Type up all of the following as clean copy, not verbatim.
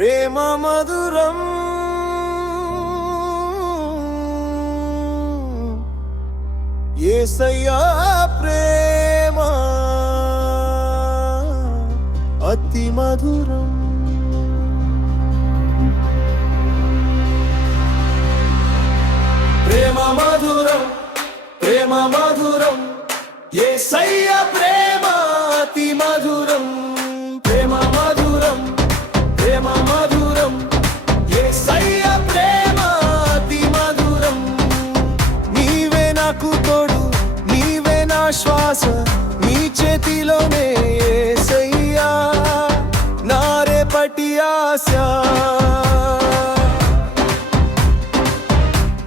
ప్రేమ మధురం యేసయ్యా ప్రేమ అతి మధురం ప్రేమ మధురం ప్రేమ మధురం యేసయ్యా ప్రేమ అతి మధురం ప్రేమ మధురం ప్రేమ మధురం యేసయ్యా ప్రేమ అతి మధురం నీవే నాకు తోడు నీవే నా శ్వాస నీ చేతిలోనే యేసయ్యా నా రేపటి ఆశ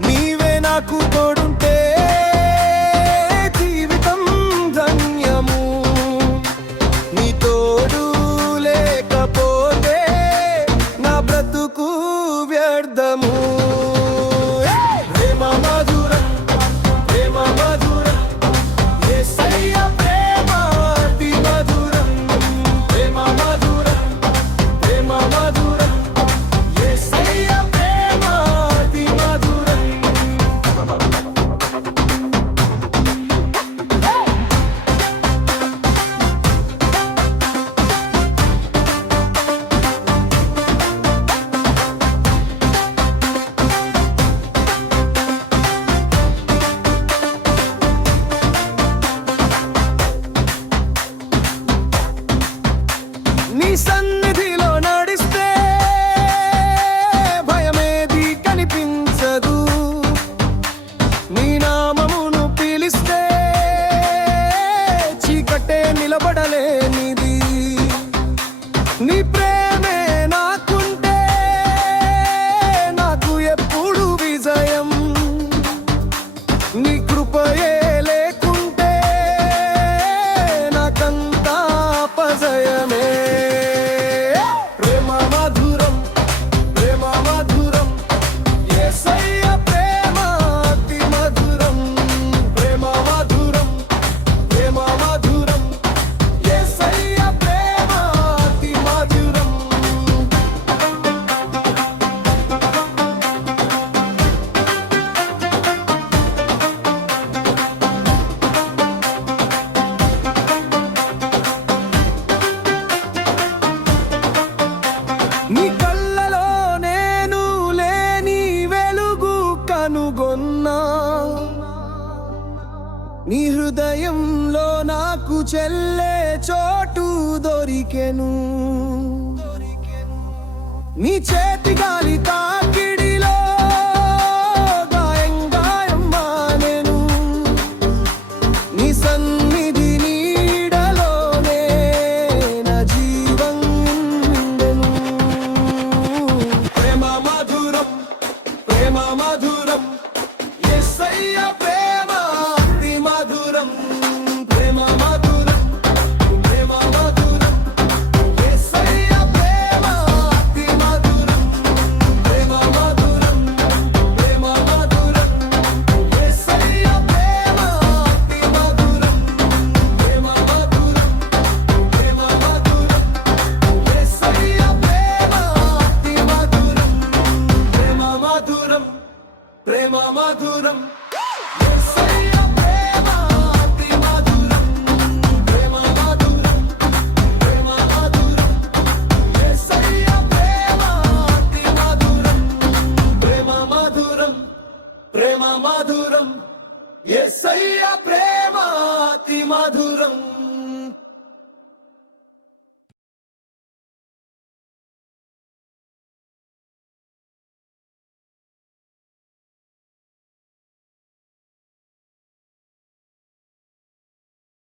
నీవే నాకు తోడుంటే జీవితం ధన్యము నీ తోడు లేకపోతే నా బ్రతుకు వ్యర్థము ప్రేమ మధురం ప్రేమ మధురం యేసయ్యా ప్రేమ అతి మధురం ప్రేమ మధురం ప్రేమ మధురం యేసయ్యా ప్రేమ అతి మధురం నీ సన్నిధిలో నడిస్తే భయమేది కనిపించదు నీ నామమును పిలిస్తే చీకటే నిలబడలేనిది నీ ప్రేమే నాకుంటే నాకు ఎప్పుడు విజయం నీ కృపయే లేకుంటే నాకంతా అపజయమే ప్రేమ మధురం ప్రేమ మధురం యేసయ్యా ప్రేమ అతి మధురం ప్రేమ మధురం ప్రేమ మధురం యేసయ్యా ప్రేమ అతి మధురం నీ కళ్ళలో నేను లేని వెలుగు కనుగొన్నా నీ హృదయంలో నాకు చెల్లే చోటు దొరికెను నీ చేతి గాలి తాకిడిలో గాయం గాయం మానెను నీ సన్నిధి నీడలోనే నా జీవం నిండెను ప్రేమ మధురం ప్రేమ మధురం యేసయ్యా ప్రేమ అతి మధురం ప్రేమ మధురం ప్రేమ మధురం యేసయ్యా ప్రేమ అతి మధురం ప్రేమ మధురం ప్రేమ మధురం యేసయ్యా ప్రేమ అతి మధురం ప్రేమ మధురం ప్రేమ మధురం యేసయ్యా ప్రేమ అతి మధురం ప్రేమ మధురం ప్రేమ మధురం యేసయ్యా ప్రేమ అతి మధురం ప్రేమ మధురం ప్రేమ మధురం యేసయ్యా ప్రేమ అతి మధురం ప్రేమ మధురం ప్రేమ మధురం యేసయ్యా ప్రేమ అతి మధురం